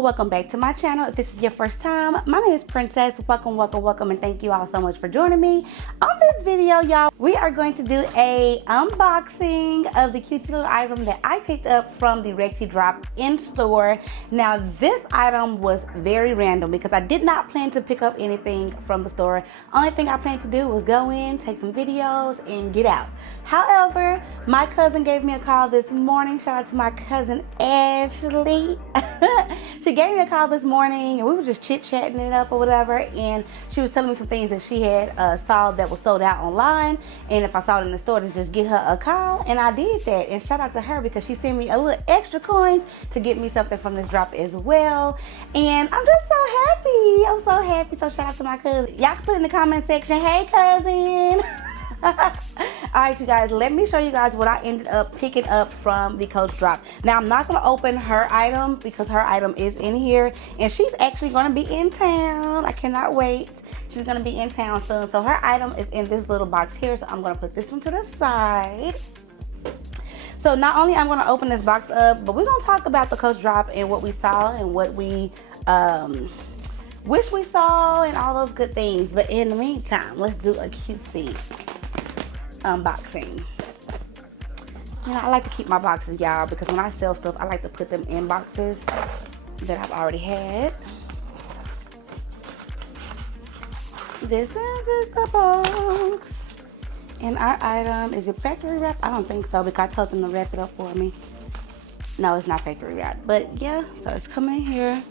welcome back to my channel. If this is your first time, my name is Princess. Welcome, and thank you all so much for joining me. On this video, y'all, we are going to do a unboxing of the cute little item that I picked up from the Rexy drop in store. Now, this item was very random because I did not plan to pick up anything from the store. Only thing I planned to do was go in, take some videos, and get out. However, my cousin gave me a call this morning. Shout out to my cousin Ashley. She gave me a call this morning and we were just chit-chatting it up or whatever, and she was telling me some things that she had saw that was sold out online, and if I saw it in the store, to just get her a call, and I did that. And shout out to her because she sent me a little extra coins to get me something from this drop as well, and I'm just so happy. I'm so happy. So shout out to my cousin. Y'all can put in the comment section, hey cousin. Alright, you guys, let me show you guys what I ended up picking up from the Coach drop. Now, I'm not going to open her item because her item is in here, and she's actually going to be in town. I cannot wait. She's going to be in town soon. So her item is in this little box here, so I'm going to put this one to the side. So not only I'm going to open this box up, but we're going to talk about the Coach drop and what we saw and what we wish we saw and all those good things. But in the meantime, let's do a cutesy unboxing. You know, I like to keep my boxes, y'all, because when I sell stuff, I like to put them in boxes that I've already had. This is the box. And our item, is it factory wrapped? I don't think so, because I told them to wrap it up for me. No, it's not factory wrapped, but yeah, so it's coming in here.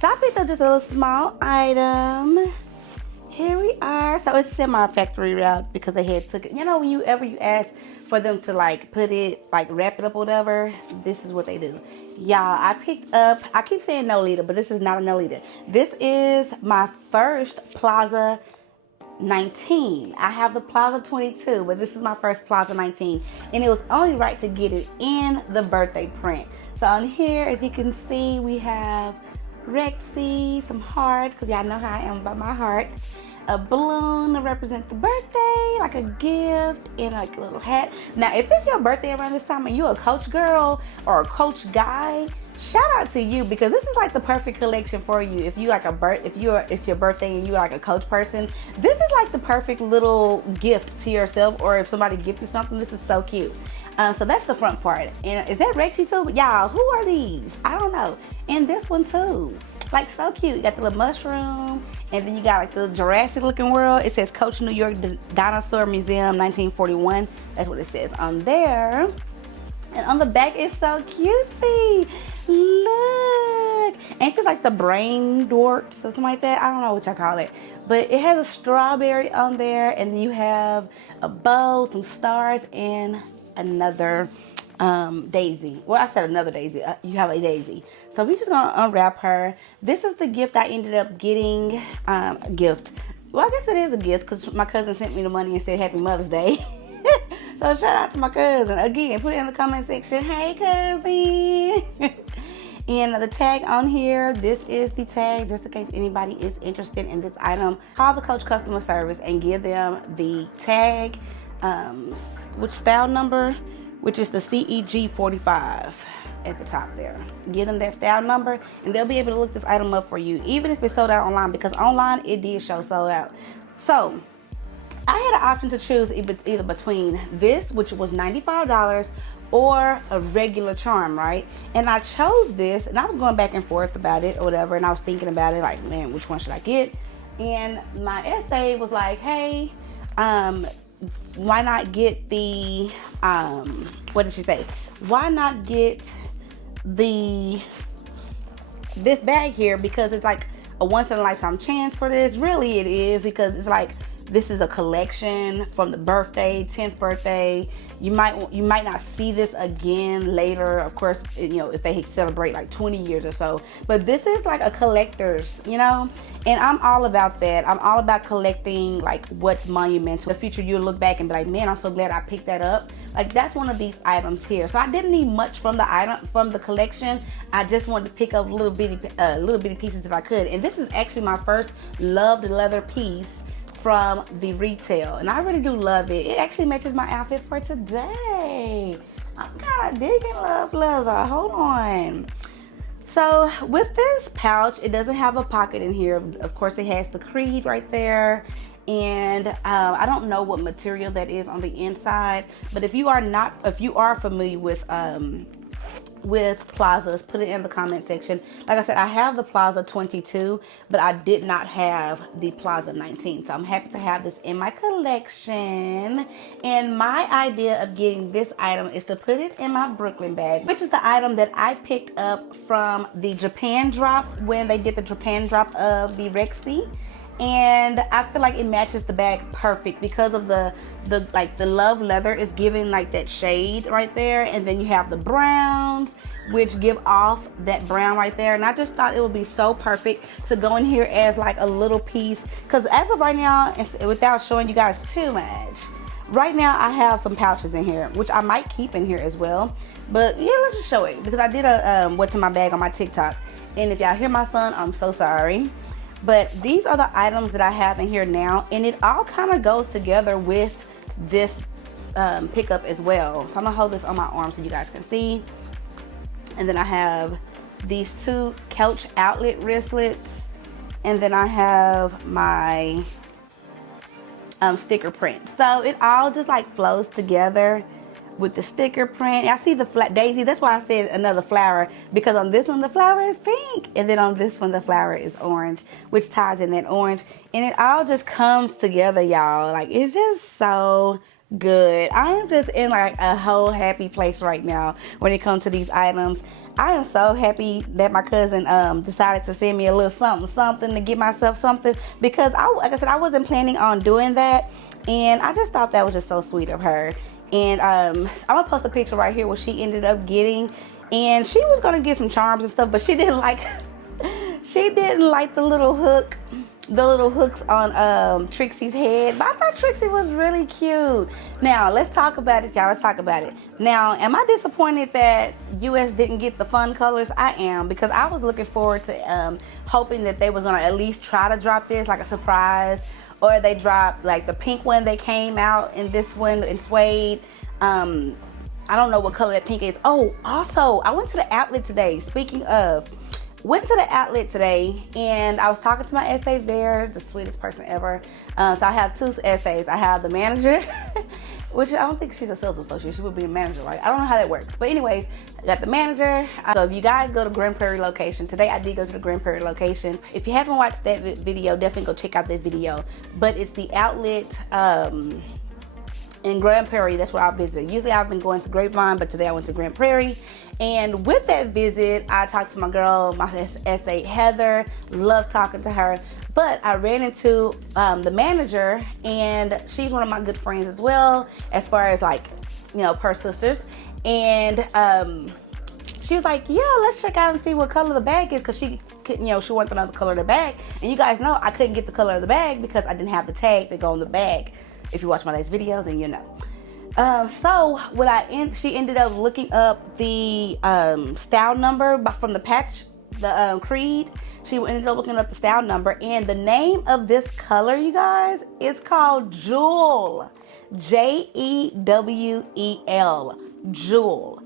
So I picked up just a little small item. Here we are. So it's semi-factory wrapped because they had took it. You know, whenever you ask for them to like put it, like wrap it up or whatever, this is what they do. Y'all, I picked up, I keep saying no leader, but this is not a no leader. This is my first Plaza 19. I have the Plaza 22, but this is my first Plaza 19. And it was only right to get it in the birthday print. So on here, as you can see, we have Rexy, some hearts, because y'all know how I am about my hearts. A balloon to represent the birthday, like a gift, and like a little hat. Now, if it's your birthday around this time and you're a Coach girl or a Coach guy, shout out to you, because this is like the perfect collection for you. If you like it's your birthday and you're like a Coach person, this is like the perfect little gift to yourself, or if somebody gives you something, this is so cute. So that's the front part. And is that Rexy too? Y'all, who are these? I don't know. And this one too. Like, so cute. You got the little mushroom, and then you got like the Jurassic looking world. It says Coach New York Dinosaur Museum 1941. That's what it says on there. And on the back, it's so cutesy. Look. Ain't this like the brain dorks or something like that? I don't know what y'all call it. But it has a strawberry on there, and then you have a bow, some stars, and another daisy. Well, I said another daisy. You have a daisy. So we're just gonna unwrap her. This is the gift I ended up getting. A gift. Well, I guess it is a gift because my cousin sent me the money and said Happy Mother's Day. So shout out to my cousin. Again, put it in the comment section. Hey, cousin. And the tag on here, this is the tag, just in case anybody is interested in this item. Call the Coach customer service and give them the tag, which style number, which is the CEG 45 at the top there. Give them that style number and they'll be able to look this item up for you, even if it's sold out online, because online it did show sold out. So I had an option to choose either between this, which was $95, or a regular charm, right? And I chose this, and I was going back and forth about it or whatever, and I was thinking about it like, man, which one should I get? And my essay was like, hey, why not get the what did she say? Why not get this bag here, because it's like a once in a lifetime chance for this. Really it is, because it's like this is a collection from the birthday, 10th birthday. You might not see this again later, of course, you know, if they celebrate like 20 years or so. But this is like a collector's, you know, and I'm all about that. I'm all about collecting like what's monumental. In the future, you'll look back and be like, man, I'm so glad I picked that up. Like, that's one of these items here. So I didn't need much from the item, from the collection. I just wanted to pick up little bitty pieces if I could. And this is actually my first loved leather piece from the retail, and I really do love it. It actually matches my outfit for today. I'm kind of digging Love Leather. Hold on. So with this pouch, it doesn't have a pocket in here. Of course, it has the Creed right there. And I don't know what material that is on the inside, but if you are familiar with Plazas, put it in the comment section. Like I said, I have the Plaza 22, but I did not have the Plaza 19. So I'm happy to have this in my collection. And my idea of getting this item is to put it in my Brooklyn bag, which is the item that I picked up from the Japan drop when they did the Japan drop of the Rexy. And I feel like it matches the bag perfect because of the Love Leather is giving like that shade right there, and then you have the browns which give off that brown right there. And I just thought it would be so perfect to go in here as like a little piece, because as of right now, without showing you guys too much, right now I have some pouches in here which I might keep in here as well. But yeah, let's just show it because I did a what's in my bag on my TikTok, and if y'all hear my son, I'm so sorry. But these are the items that I have in here now, and it all kind of goes together with this pickup as well. So I'm gonna hold this on my arm so you guys can see. And then I have these two couch outlet wristlets, and then I have my sticker print. So it all just like flows together with the sticker print. I see the daisy, that's why I said another flower, because on this one the flower is pink, and then on this one the flower is orange, which ties in that orange, and it all just comes together, y'all. Like, it's just so good. I am just in like a whole happy place right now when it comes to these items. I am so happy that my cousin decided to send me a little something to get myself something, because like I said, I wasn't planning on doing that, and I just thought that was just so sweet of her. And I'm gonna post a picture right here where she ended up getting, and she was gonna get some charms and stuff, but she didn't like the little hooks on Trixie's head. But I thought Trixie was really cute. Now let's talk about it, y'all. Let's talk about it. Now, am I disappointed that US didn't get the fun colors? I am, because I was looking forward to hoping that they was gonna at least try to drop this like a surprise, or they dropped like the pink one they came out in this one in suede. I don't know what color that pink is. Oh, also, I went to the outlet today. Speaking of, went to the outlet today, and I was talking to my essay there, the sweetest person ever. So I have two essays. I have the manager, which I don't think she's a sales associate. She would be a manager, right? I don't know how that works. But anyways, I got the manager. So if you guys go to Grand Prairie location, today I did go to the Grand Prairie location. If you haven't watched that video, definitely go check out that video. But it's the outlet in Grand Prairie. That's where I visited. Usually I've been going to Grapevine, but today I went to Grand Prairie. And with that visit, I talked to my girl, my essay, Heather. Love talking to her. But I ran into the manager, and she's one of my good friends as well, as far as like, you know, per sisters. And she was like, yeah, let's check out and see what color the bag is, because she wanted another color of the bag. And you guys know I couldn't get the color of the bag because I didn't have the tag to go on the bag. If you watch my last video, then you know. So what she ended up looking up the style number from the patch, the Creed. She ended up looking up the style number, and the name of this color, you guys, is called Jewel. Jewel. Jewel.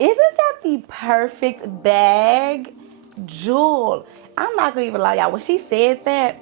Isn't that the perfect bag? Jewel. I'm not gonna even lie, y'all. When she said that,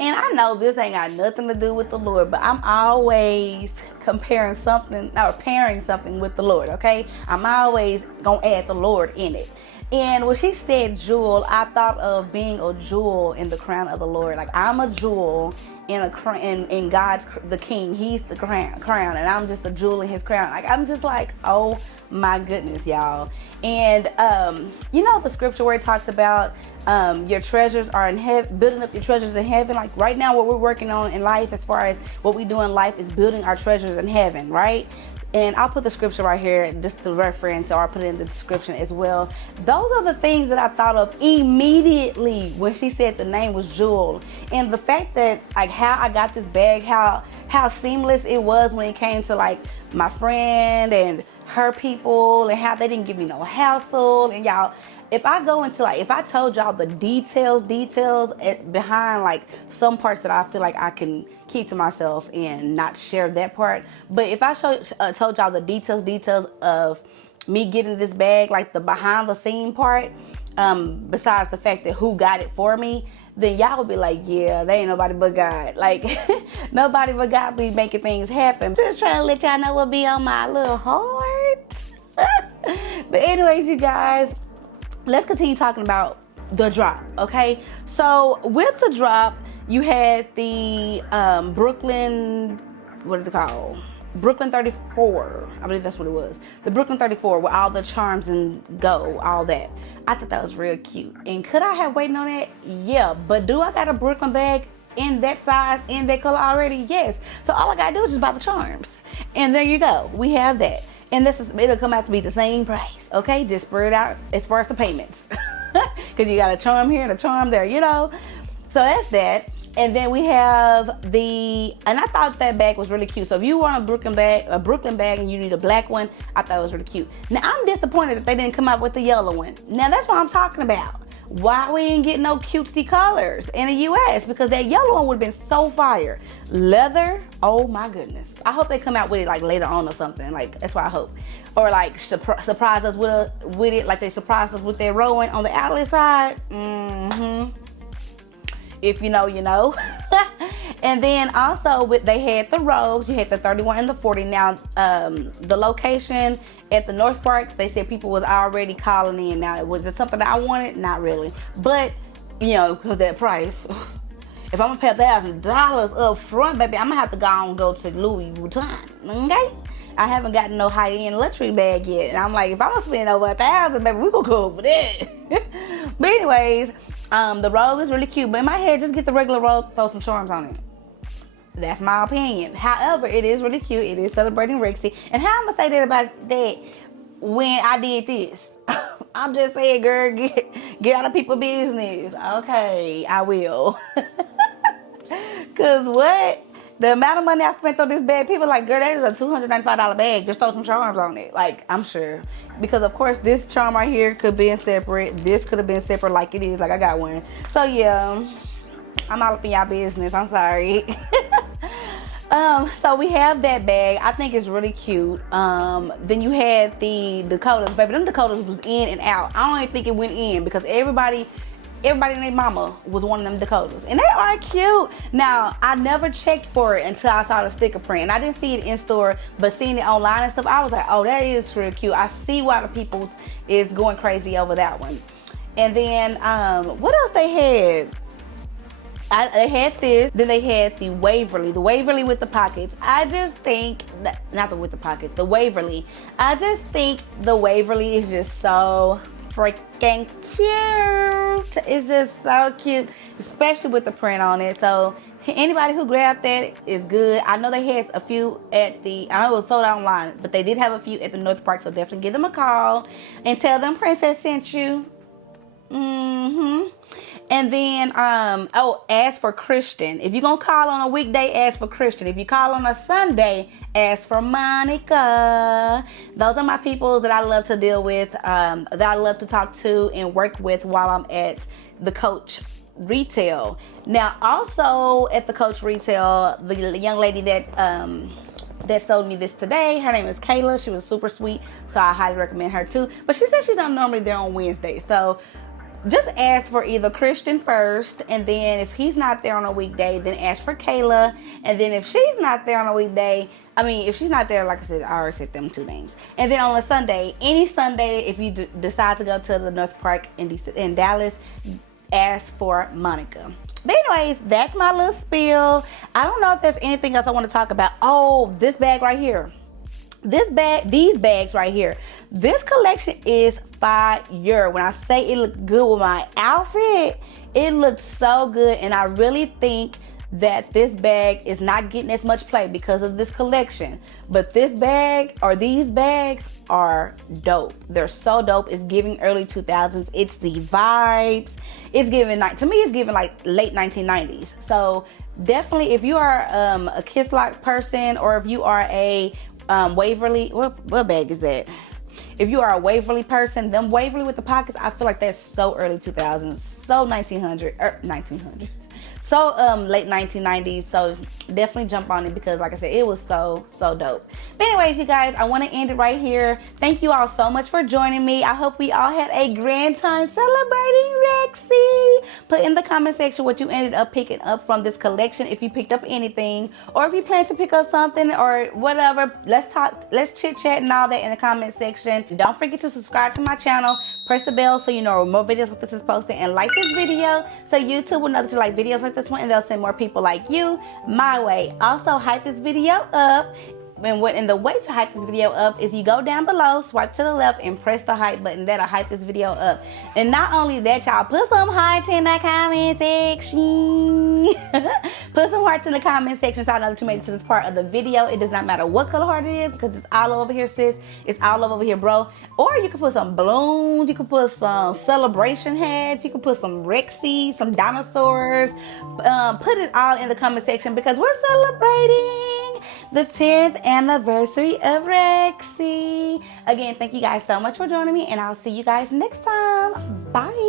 and I know this ain't got nothing to do with the Lord, but I'm always pairing something with the Lord, okay? I'm always gonna add the Lord in it. And when she said jewel, I thought of being a jewel in the crown of the Lord. Like, I'm a jewel in God's, the King. He's the crown, and I'm just a jewel in his crown. Like, I'm just like, oh my goodness, y'all. And you know the scripture where it talks about your treasures are in heaven, building up your treasures in heaven. Like, right now, what we're working on in life, as far as what we do in life, is building our treasures in heaven, right? And I'll put the scripture right here just to reference, or I'll put it in the description as well. Those are the things that I thought of immediately when she said the name was Jewel. And the fact that, like, how I got this bag, how seamless it was when it came to, like, my friend and her people, and how they didn't give me no hassle. And y'all, if I go into like, if I told y'all the details behind like some parts that I feel like I can keep to myself and not share that part. But if I told y'all the details of me getting this bag, like the behind the scene part, besides the fact that who got it for me, then y'all would be like, yeah, they ain't nobody but God. Like, nobody but God be making things happen. Just trying to let y'all know what be on my little heart. But anyways, you guys, let's continue talking about the drop, okay? So with the drop, you had the Brooklyn, what is it called? Brooklyn 34, I believe that's what it was. The Brooklyn 34 with all the charms and go, all that. I thought that was real cute. And could I have waited on that? Yeah, but do I got a Brooklyn bag in that size, in that color already? Yes. So all I gotta do is just buy the charms. And there you go, we have that. And it'll come out to be the same price, okay? Just spread out as far as the payments. Because you got a charm here and a charm there, you know? So that's that. And then we have and I thought that bag was really cute. So if you want a Brooklyn bag and you need a black one, I thought it was really cute. Now I'm disappointed that they didn't come up with the yellow one. Now that's what I'm talking about. Why we didn't get no cutesy colors in the US? Because that yellow one would have been so fire. Leather, oh my goodness. I hope they come out with it like later on or something. Like, that's what I hope. Or like surprise us with it like they surprised us with their rowing on the outlet side. If you know, you know. And then also they had the rows. You had the 31 and the 40. Now, the location at the North Park, they said people was already calling in. Now, was it something that I wanted? Not really. But, you know, because that price. If I'm going to pay $1,000 up front, baby, I'm going to have to go to Louis Vuitton. Okay? I haven't gotten no high-end luxury bag yet. And I'm like, if I'm going to spend over $1,000, baby, we going to go over that. But anyways, the robe is really cute. But in my head, just get the regular robe, throw some charms on it. That's my opinion. However, it is really cute. It is celebrating Rexy. And how I'm going to say that about that when I did this? I'm just saying, girl, get out of people's business. Okay, I will. Because what? The amount of money I spent on this bag, people are like, girl, that is a $295 bag. Just throw some charms on it. Like, I'm sure. Because, of course, this charm right here could be in separate. This could have been separate like it is. Like, I got one. So, yeah. I'm all up in y'all business. I'm sorry. So we have that bag. I think it's really cute. Then you had the Dakotas. Baby, them Dakotas was in and out. I don't even think it went in because everybody and their mama was one of them Dakotas. And they are cute. Now, I never checked for it until I saw the sticker print. And I didn't see it in store, but seeing it online and stuff, I was like, oh, that is really cute. I see why the people's is going crazy over that one. And then, what else they had? They had this, then they had the Waverly with the pockets. I just think, not the with the pockets, the Waverly. I just think the Waverly is just so freaking cute. It's just so cute, especially with the print on it. So anybody who grabbed that is good. I know they had a few I know it was sold out online, but they did have a few at the North Park, so definitely give them a call and tell them Princess sent you. And then, ask for Christian. If you're going to call on a weekday, ask for Christian. If you call on a Sunday, ask for Monica. Those are my people that I love to deal with, that I love to talk to and work with while I'm at the Coach Retail. Now, also at the Coach Retail, the young lady that sold me this today, her name is Kayla. She was super sweet, so I highly recommend her too. But she said she's not normally there on Wednesday, so just ask for either Christian first, and then if he's not there on a weekday, then ask for Kayla. And then if she's not there on a weekday, if she's not there, like I said, I already said them two names. And then on a Sunday, any Sunday, if you decide to go to the North Park in Dallas, ask for Monica. But anyways, that's my little spiel. I don't know if there's anything else I want to talk about. Oh, this bag right here. These bags right here. This collection is fire. When I say it looks good with my outfit, it looks so good. And I really think that this bag is not getting as much play because of this collection. But this bag, or these bags, are dope. They're so dope. It's giving early 2000s. It's the vibes. It's giving, to me, it's giving like late 1990s. So definitely, if you are a kiss lock person, or if you are a Waverly, what bag is that? If you are a Waverly person, them Waverly with the pockets, I feel like that's so early 2000s, so 1900s, so late 1990s. So definitely jump on it, because like I said, it was so dope. But anyways, you guys, I want to end it right here. Thank you all so much for joining me. I hope we all had a grand time celebrating Rexy. Put in the comment section what you ended up picking up from this collection, if you picked up anything, or if you plan to pick up something or whatever. Let's talk, let's chit chat and all that in the comment section. Don't forget to subscribe to my channel, press the bell so you know more videos like this is posted, and like this video so YouTube will know that you like videos like this one, and they'll send more people like you my way. Also, hype this video up. And the way to hype this video up is you go down below, swipe to the left, and press the hype button. That'll hype this video up. And not only that, y'all, put some hearts in the comment section. Put some hearts in the comment section so I know that you made it to this part of the video. It does not matter what color heart it is, because it's all over here, sis. It's all over here, bro. Or you can put some balloons. You can put some celebration hats. You can put some Rexy, some dinosaurs. Put it all in the comment section, because we're celebrating the 10th anniversary of Rexy. Again, thank you guys so much for joining me, and I'll see you guys next time. Bye.